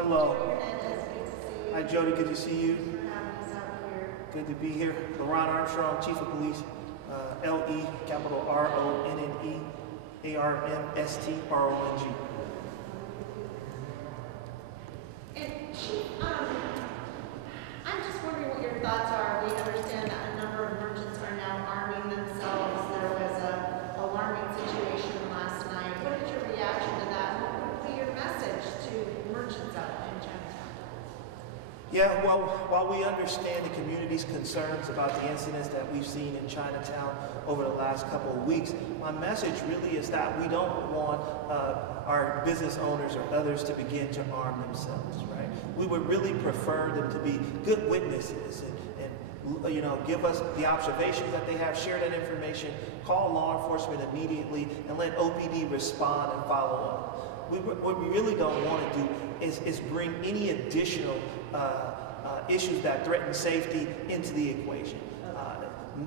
Hello. Hi, Jody. Good to see you. Good to be here. LeRonne Armstrong, Chief of Police, L-E, capital R-O-N-N-E, A-R-M-S-T-R-O-N-G. And Chief, I'm just wondering what your thoughts are. We understand that a number of merchants are now arming themselves. There was an alarming situation last night. What is your reaction to that? What would be your message to merchants out in Chinatown? Yeah, well, while we understand the community's concerns about the incidents that we've seen in Chinatown over the last couple of weeks, my message really is that we don't want our business owners or others to begin to arm themselves, right? We would really prefer them to be good witnesses and give us the observations that they have, share that information, call law enforcement immediately, and let OPD respond and follow up. What we really don't want to do is bring any additional issues that threaten safety into the equation.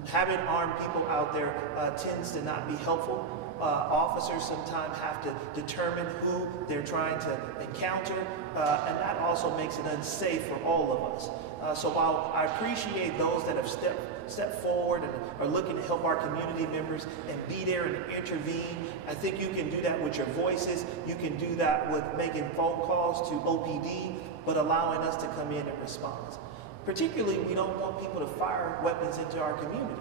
Having armed people out there tends to not be helpful. Officers sometimes have to determine who they're trying to encounter, and that also makes it unsafe for all of us. So while I appreciate those that have stepped forward and are looking to help our community members and be there and intervene, I think you can do that with your voices. You can do that with making phone calls to OPD, but allowing us to come in and respond. Particularly, we don't want people to fire weapons into our community.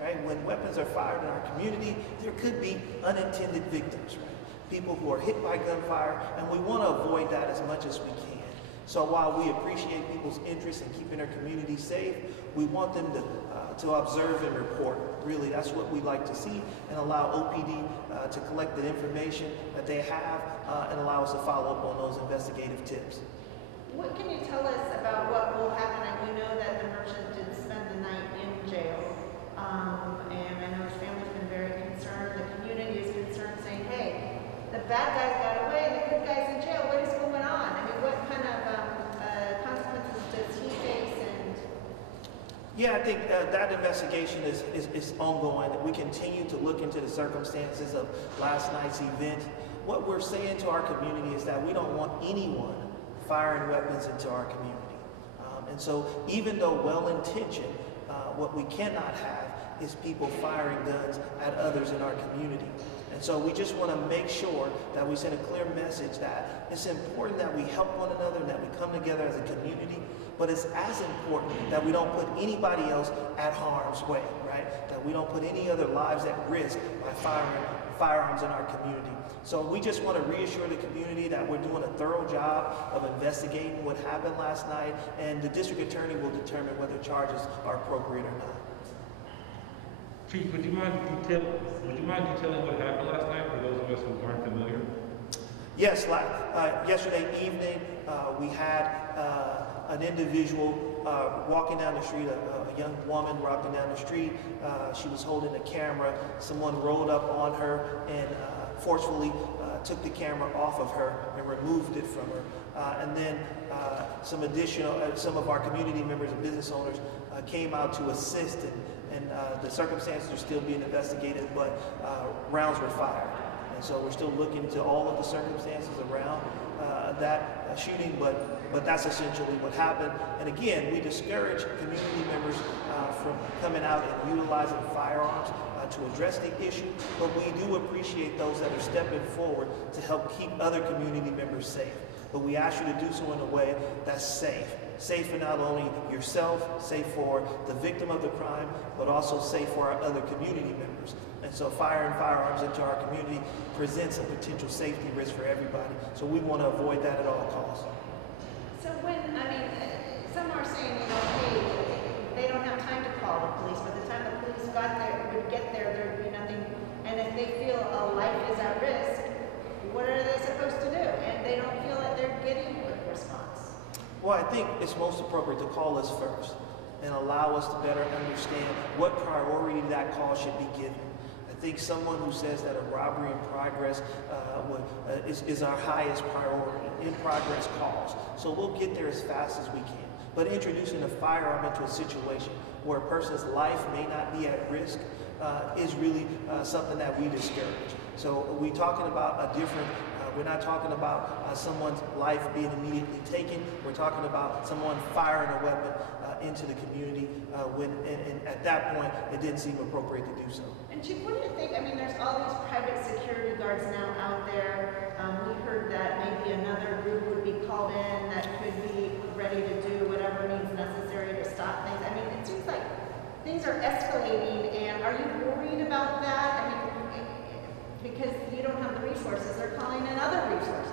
Right? When weapons are fired in our community, there could be unintended victims, right? People who are hit by gunfire, and we want to avoid that as much as we can. So while we appreciate people's interest in keeping their community safe, we want them to observe and report. Really, that's what we like to see, and allow OPD to collect the information that they have and allow us to follow up on those investigative tips. What can you tell us about what will happen? And we know that the merchant did spend the night in jail. And I know his family's been very concerned. The community is concerned, saying, hey, the bad guys got away and the good guys in jail. What is going on? I mean, what kind of consequences does he face? And yeah, I think that investigation is ongoing. We continue to look into the circumstances of last night's event. What we're saying to our community is that we don't want anyone firing weapons into our community. And so even though well-intentioned, what we cannot have is people firing guns at others in our community. And so we just want to make sure that we send a clear message that it's important that we help one another and that we come together as a community, but it's as important that we don't put anybody else at harm's way, right? That we don't put any other lives at risk by firing firearms in our community. So we just want to reassure the community that we're doing a thorough job of investigating what happened last night, and the district attorney will determine whether charges are appropriate or not. Chief, would you mind detailing what happened last night for those of us who aren't familiar? Yes, yesterday evening we had an individual walking down the street, a young woman walking down the street. She was holding a camera. Someone rolled up on her and forcefully took the camera off of her and removed it from her. And then some of our community members and business owners came out to assist, and the circumstances are still being investigated, but rounds were fired. And so we're still looking into all of the circumstances around that shooting, but that's essentially what happened. And again, we discourage community members from coming out and utilizing firearms to address the issue, but we do appreciate those that are stepping forward to help keep other community members safe. But we ask you to do so in a way that's safe. Safe for not only yourself, safe for the victim of the crime, but also safe for our other community members. And so firing firearms into our community presents a potential safety risk for everybody. So we want to avoid that at all costs. so some are saying, hey, they don't have time to call the police. By the time the police would get there, there would be nothing. And if they feel a life is at risk, what are they supposed to do? And they don't feel that they're getting a quick response. Well, I think it's most appropriate to call us first and allow us to better understand what priority that call should be given. I think someone who says that a robbery in progress is our highest priority, in progress calls. So we'll get there as fast as we can. But introducing a firearm into a situation where a person's life may not be at risk is really something that we discourage. So we're talking about a different We're not talking about someone's life being immediately taken. We're talking about someone firing a weapon into the community and at that point, it didn't seem appropriate to do so. And Chief, what do you think? I mean, there's all these private security guards now out there. We heard that maybe another group would be called in that could be ready to do whatever means necessary to stop things. I mean, it seems like things are escalating, and are you worried about that? I mean, because you don't have the resources, they're calling in other resources.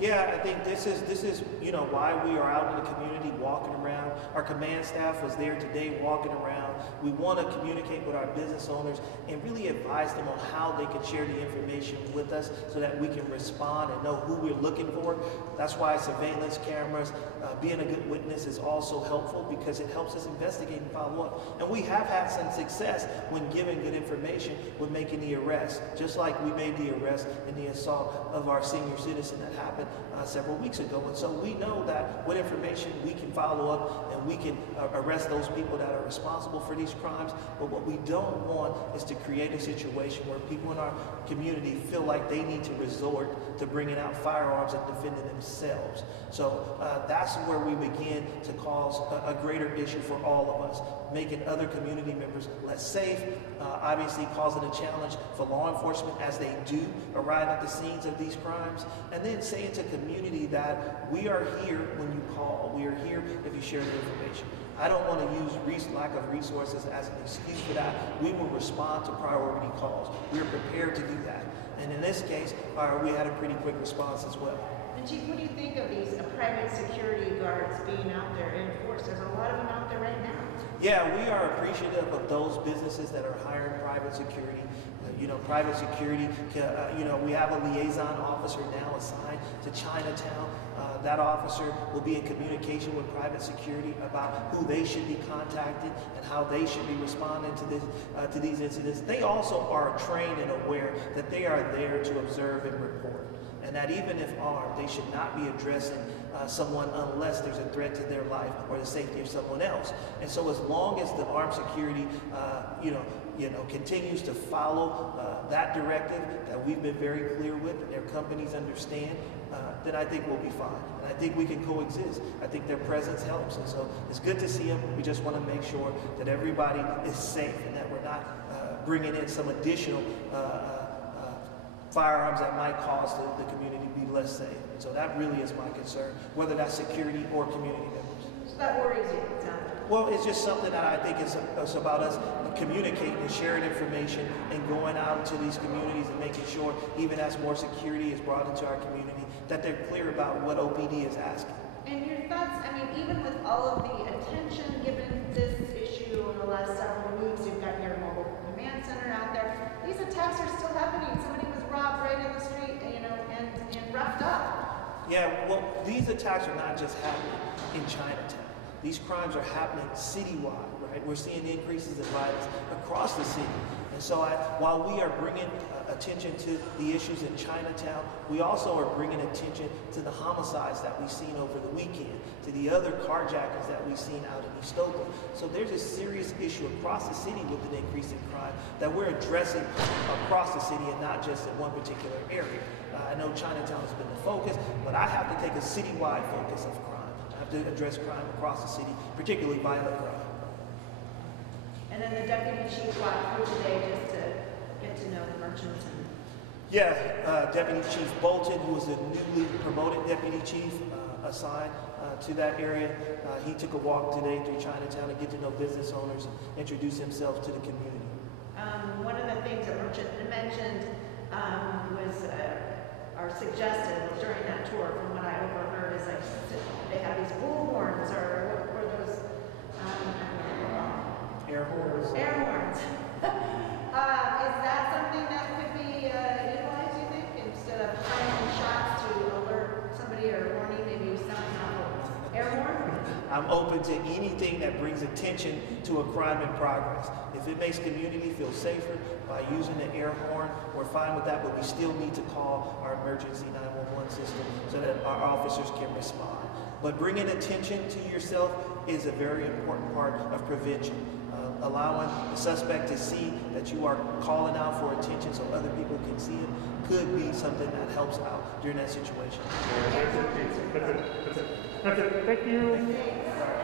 Yeah, I think this is why we are out in the community walking around. Our command staff was there today walking around. We want to communicate with our business owners and really advise them on how they can share the information with us so that we can respond and know who we're looking for. That's why surveillance cameras, being a good witness is also helpful because it helps us investigate and follow up. And we have had some success when giving good information with making the arrest, just like we made the arrest in the assault of our senior citizen that happened several weeks ago. And so we know that with information we can follow up and we can arrest those people that are responsible for these crimes. But what we don't want is to create a situation where people in our community feel like they need to resort to bringing out firearms and defending themselves. So that's where we begin to cause a greater issue for all of us, making other community members less safe, obviously causing a challenge for law enforcement as they do arrive at the scenes of these crimes, and then saying to community that we are here when you call, we are here if you share the information. I don't want to use lack of resources as an excuse for that. We will respond to priority calls. We are prepared to do that. And in this case, we had a pretty quick response as well. And Chief, what do you think of these private security guards being out there in force? There's a lot of them out there right now. Yeah, we are appreciative of those businesses that are hiring private security. Private security, we have a liaison officer now assigned to Chinatown. That officer will be in communication with private security about who they should be contacting and how they should be responding to these incidents. They also are trained and aware that they are there to observe and report, and that even if armed, they should not be addressing someone unless there's a threat to their life or the safety of someone else. And so as long as the armed security continues to follow that directive that we've been very clear with and their companies understand, then I think we'll be fine. And I think we can coexist. I think their presence helps. And so it's good to see them. We just want to make sure that everybody is safe and that we're not bringing in some additional firearms that might cause the community to be less safe. And so that really is my concern, whether that's security or community members. So that worries you, it sounds like. Well, it's just something that I think is about us communicating and sharing information and going out to these communities and making sure, even as more security is brought into our community, that they're clear about what OPD is asking. And your thoughts, I mean, even with all of the attention given this issue in the last several weeks, you've got your mobile command center out there, these attacks are still happening. Somebody was robbed right in the street, and roughed up. Yeah, well, these attacks are not just happening in Chinatown. These crimes are happening citywide, right? We're seeing increases in violence across the city. And so while we are bringing attention to the issues in Chinatown, we also are bringing attention to the homicides that we've seen over the weekend, to the other carjackings that we've seen out in East Oakland. So there's a serious issue across the city with an increase in crime that we're addressing across the city and not just in one particular area. I know Chinatown has been the focus, but I have to take a citywide focus of crime. I have to address crime across the city, particularly violent crime. And then the deputy chief walked through today just to get to know the merchants. Yeah, Deputy Chief Bolton, who was the newly promoted deputy chief assigned to that area, he took a walk today through Chinatown to get to know business owners and introduce himself to the community. One of the things that merchant mentioned was, or suggested during that tour, from what I overheard, is like they have these bullhorns or those Air horns. Air horns. Is that something that could be utilized, you think, instead of firing shots to alert somebody or warning, maybe sounding off an air horn? I'm open to anything that brings attention to a crime in progress. If it makes community feel safer by using the air horn, we're fine with that, but we still need to call our emergency 911 system so that our officers can respond. But bringing attention to yourself is a very important part of prevention. allowing the suspect to see that you are calling out for attention so other people can see it could be something that helps out during that situation. That's it. Thank you. Thanks.